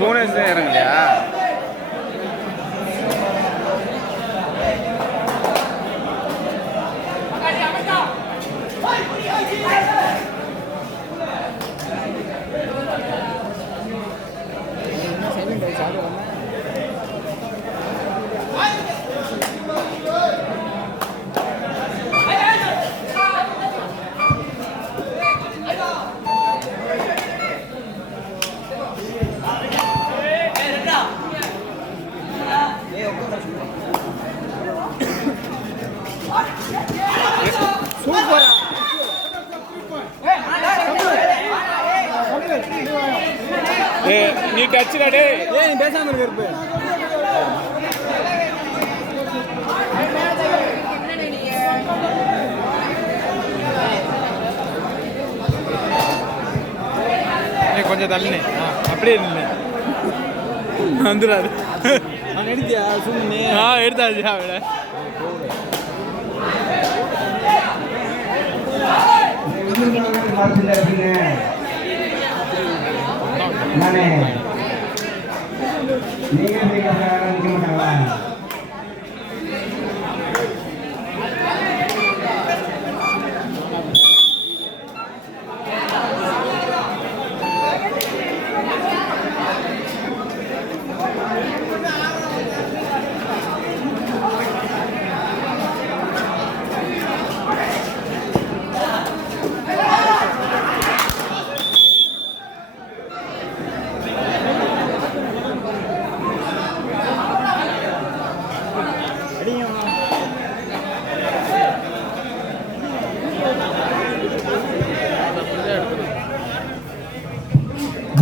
புவனேஸ்வர் இறங்கலையா? நீ டச் டே நீ பேசாம இருக்க. கொஞ்சம் தள்ளு. அப்படியே இல்லை வந்துடாது. எடுத்தியா? சும்மா எடுத்தாச்சு. அவட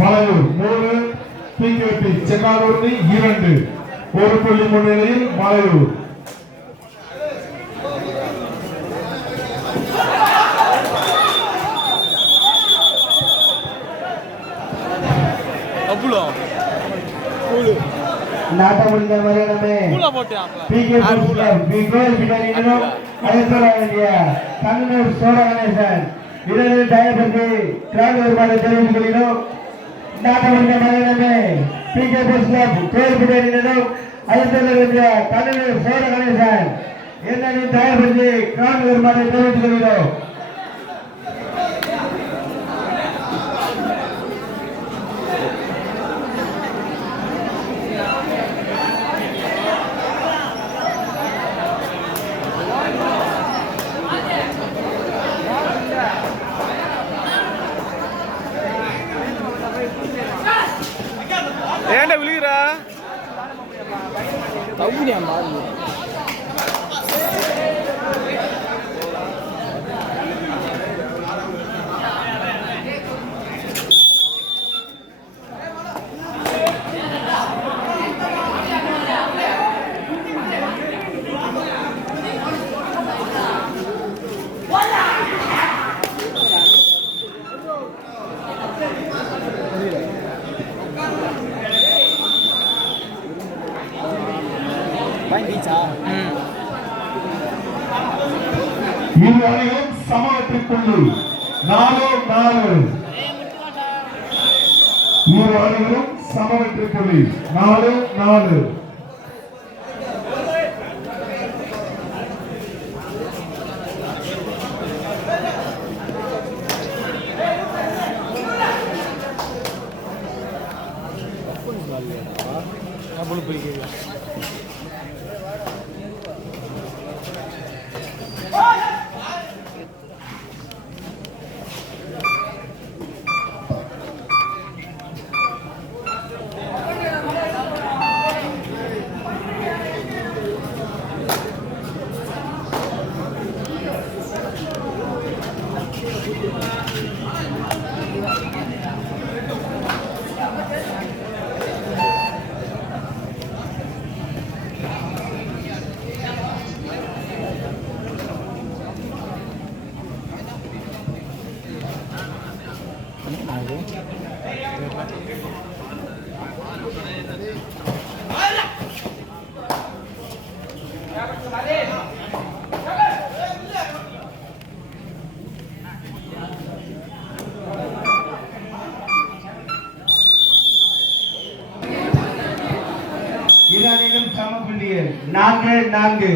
மலையூர் 3 PKP செங்காலூர்னி 2 ஒரு புள்ளி முன்னிலையில் மலையூர். நாட்டமுடிந்த மரியாதை கண்ணூர் சோழ கணேசன் இடது தயப்பட்டு கிராம வருமான தெரிவித்துக் நாட்டமுடிந்த மரியாதை கண்ணூர் சோழ கணேசன் என்ன தயப்பட்டு கிராம வருமான தெரிவித்துக் கொள்கிறோம். ஏன்டா விழுகிறா? இரு அணிகளும் சமவெற்றிக்குள்ளி 4-4. இரு அணிகளும் சமவெற்றிக்குள்ளி 4-4. புள்ளிகள் 4-4.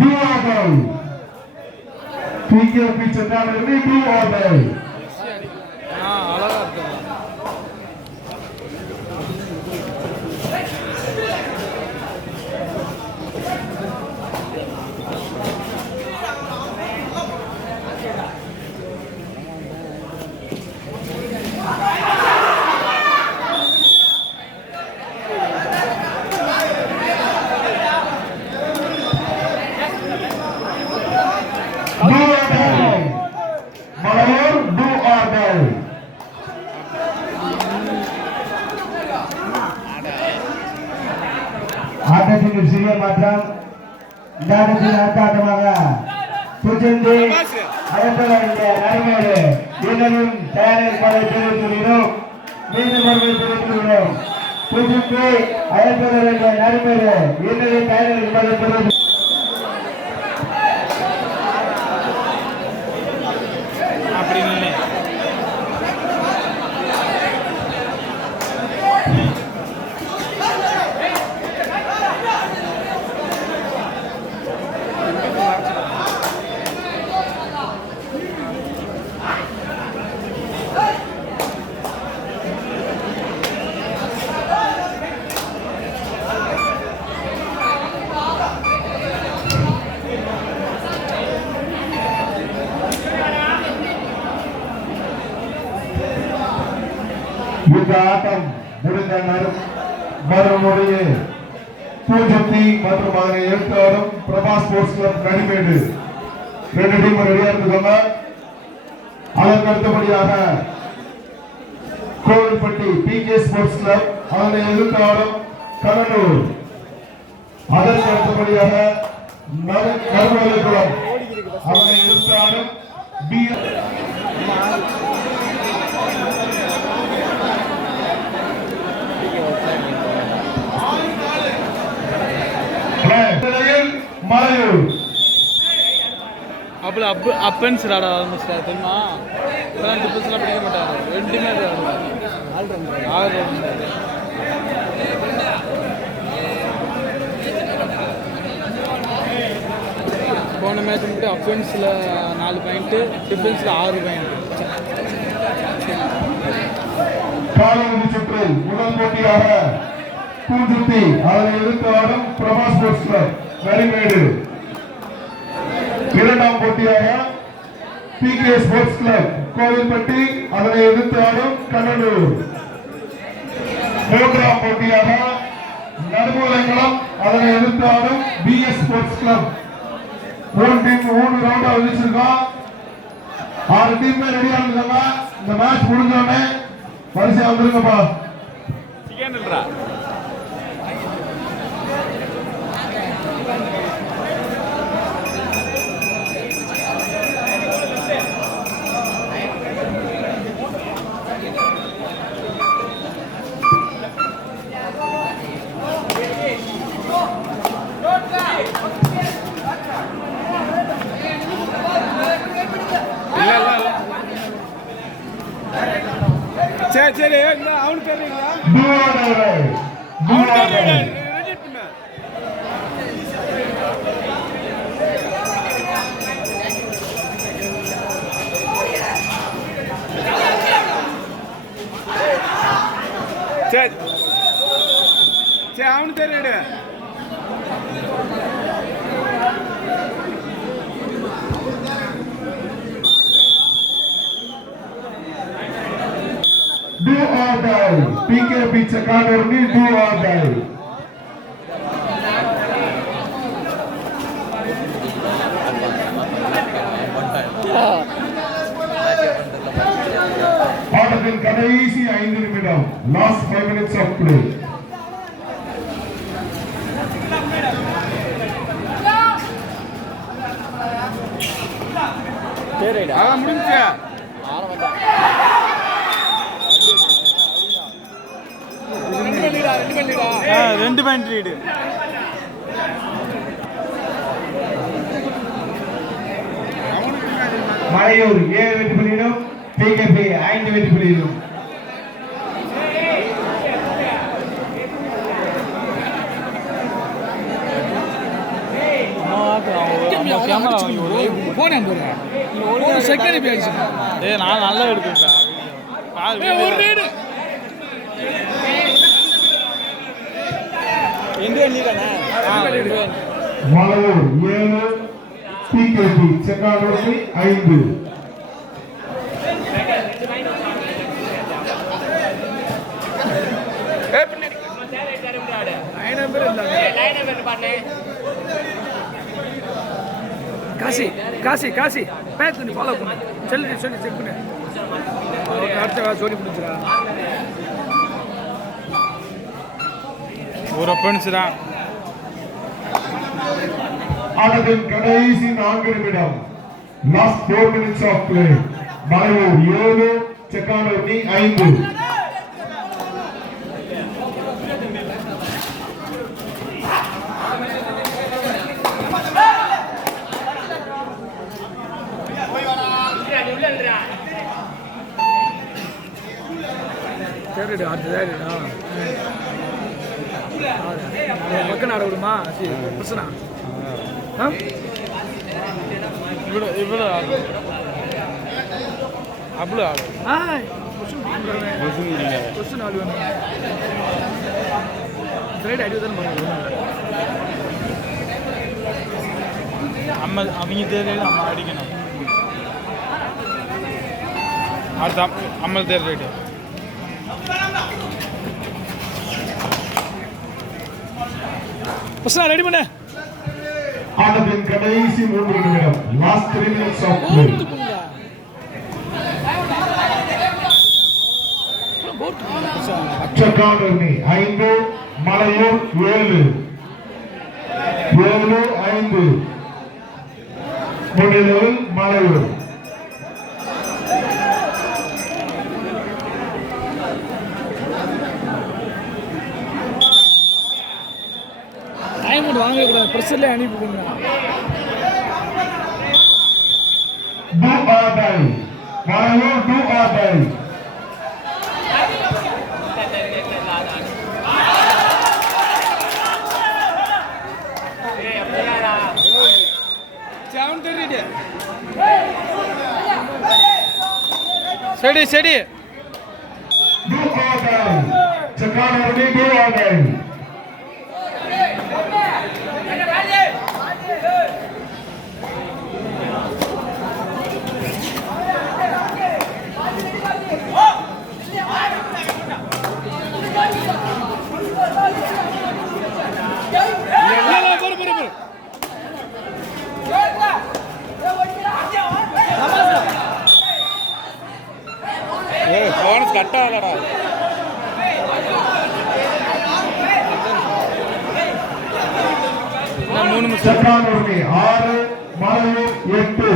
Do or die. PKP சென்றாலிருந்து do or die. அழகா இருக்கு. Do or die. Malaiyur do or die. ஆட்டத்தின் சிறிய மாற்றம். இந்த ஆட்டத்தின் அடுத்த ஆட்டமாக புஜந்தி அயப்பட வேண்டிய நடைமேடு வீரரும் தயார் ஏற்பாடு தெரிவித்துள்ளோம். மீண்டும் வருகை தெரிவித்துள்ளோம். புஜந்தி அயப்பட வேண்டிய நடைமேடு வீரரும் தயார் ஏற்பாடு தெரிவித்துள்ளோம். அப்படி இல்லை. இந்த ஆட்டம் முடிந்த மறுமுறைய பூஜத்தி மற்றும் அதனை எடுத்து வரும் பிரபா ஸ்போர்ட்ஸ் கிளப் நடிமேடு 2 டீம் ரெடியா இருந்துக்கோங்க. அதற்கு அடுத்தபடியாக கோவில்பட்டி பிகே ஸ்போர்ட்ஸ் கிளப் அதனை எதிர்த்து வரும் கடலூர். அதற்கு அடுத்தபடியாக நடுவலைக்குளம் அதனை எதிர்த்து ஆடும் பி. மலையூர் அப்பல அப்பன்ஸ் விளாட ஆரம்பிச்சிட்டாரு தெரியுமா? இப்பெல்லாம் டிஃபென்ஸ்லாம் பிடிக்க மாட்டாரு. 2 மேட்ச் ஆடுறாரு. போன மேட்ச் மட்டும் அஃபென்ஸில் 4 பாயிண்ட்டு, டிஃபென்ஸில் 6 பாயிண்ட். காலிறுதி சுற்றில் முதல் போட்டியாக பூஞ்சுத்தி அதனை எதிர்த்து ஆடும் பிரபா ஸ்போர்ட்ஸ் கிளப் நரிமேடு. இரண்டாம் போட்டியாக பிகே ஸ்போர்ட்ஸ் கிளப் கோவில்பட்டி அதனை எதிர்த்து ஆடும் கடலூர். மூன்றாம் போட்டியாக நடுமலைக்குளம் அதனை எதிர்த்து ஆடும் பிஎஸ் ஸ்போர்ட்ஸ் கிளப். 3 ரவுண்டா விதிச்சிருக்கோம். 6 டீம் ரெடியா இருக்காங்க. இந்த மேட்ச் முடிஞ்சோடனே வரிசையா வந்துருங்கப்பா. சரி அவனு தெரியுங்களா? சரி அவனு தெரியுடு. Do or die. PKP Chakadurni do or die. ஆட்டத்தின் கடைசி 5 நிமிடம். Last 5 minutes of play. சரிடா முடிஞ்சா. 2 பாயிண்ட் லீடு. அவனுக்கு மலையூர் 7 வெற்றி புள்ளியிலும் பிகேபி 5 வெற்றி புள்ளியிலும். நான் நல்லா எடுப்பேன் மலையூர் 7 பிகேபி செக்கானூர்த்தி 5. காசி காசி காசி பேக் பண்ணி ஃபாலோ பண்ணு சொல்லி செக் பண்ணு அடுத்த சொல்லி முடிச்சுடா ஒரு அப்பன்ஸ்டா ஆட்டத்தின் கடைசி 4 நிமிடம். Last 4 minutes of play. Malaiyur 7 செக்கானூர்த்தி 5. சரிடா அடுத்ததா பக்கம் ஆட விடுமா சரி பிரச்சனை இவ்வளோ அவ்வளோ கொஸ்டின் ஆள் வேணும் ரைட் அடி தான் அவங்க தேர்தல் நம்ம அடிக்கணும் அடுத்த அம்மல் தேர்தல் ரெடி பண்ண ஆட்டத்தின் கடைசி 3 நிமிடம். Last 3 minutes of play. செக்கானூர்த்தி 5 Malaiyur 7 5 முன்னிலையில் மலையூர். டைம் வாங்கவே கூடாது ப்ரெஷர்லேயே அனுப்பிவிடுங்க Do or die. Malaiyur do or die. சரி சரி Do or die. செக்கானூர்த்தி do or die. போனஸ் கட்டாகலடா செக்கானூர்த்தி 6 மலையூர் 8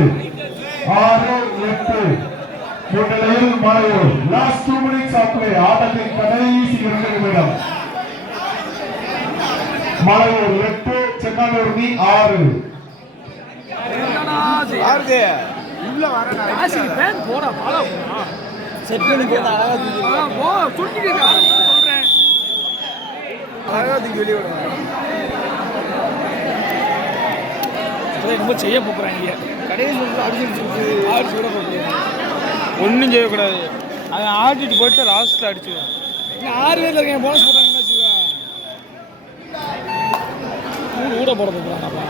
முன்னிலையில் Malaiyur. Last 2 minutes of play. ஆட்டத்தின் கடைசி 2 நிமிடம். மலையூர் 8 செக்கானூர்த்தி 6. போடா ஃபாலோ செட் பண்ணி போய் அழகா சொல்றேன் அழகா வெளியே ரொம்ப செய்ய போக்குறாங்க கடையில் அடிச்சு விட போக்குறேன் ஒன்றும் செய்யக்கூடாது அதை ஆட்டிட்டு போயிட்டு லாஸ்ட்டில் அடிச்சுவேன் 6 பேரில் இருக்கேன் போனஸ் போட்டாங்கன்னு வச்சுக்கேன் கூட போட போக்குறாங்கப்பா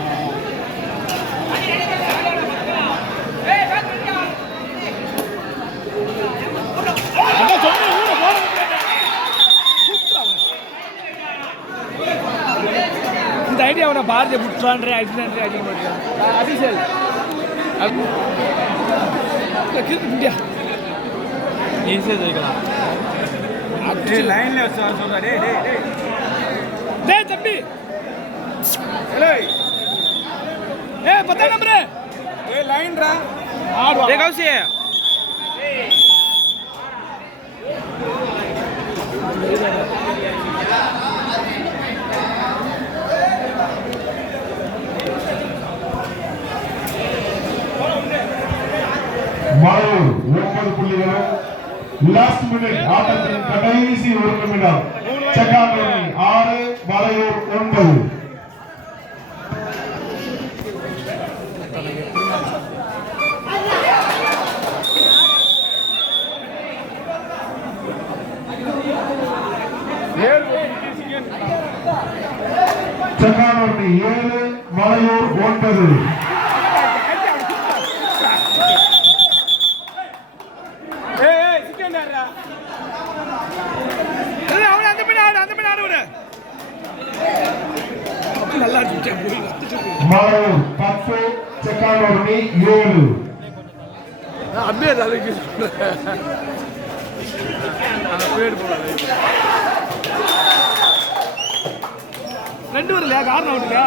இந்த ஐடியா அவனை பாரதிய புட்லான்றே அடிச்சு அடிக்க மாட்டேன் அபிஷேல் இந்தியா ஈஸியாக ஜெயிக்கலாம் லைனில் சொல்கிறா டே தம்பி ஏ 10 நம்பர் ஏ லைன் ரா ஆடு டே கௌசி மலையூர் 9 புள்ளிகளும். லாஸ்ட் மினிட் ஆட்டத்தின் கடைசி 1 நிமிடம் செக்கானூர் 6 மலையூர் 9. செக்கானூர் 7 மலையூர் 9. அவன் அந்த பின்னாடி ஆடு, அந்த பின்னாடி விடு. அப்படி நல்லா இருந்துச்சு மலையூர் 10 செக்கானூர் 7. அப்படியே தலைக்கு அந்த பேர் போடாது. 2 வரலையா காரணம் அவுட்டுக்கா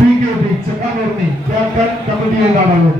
PKB செக்கானூர் கேப்டன் கமிட்டியை நாடகம்.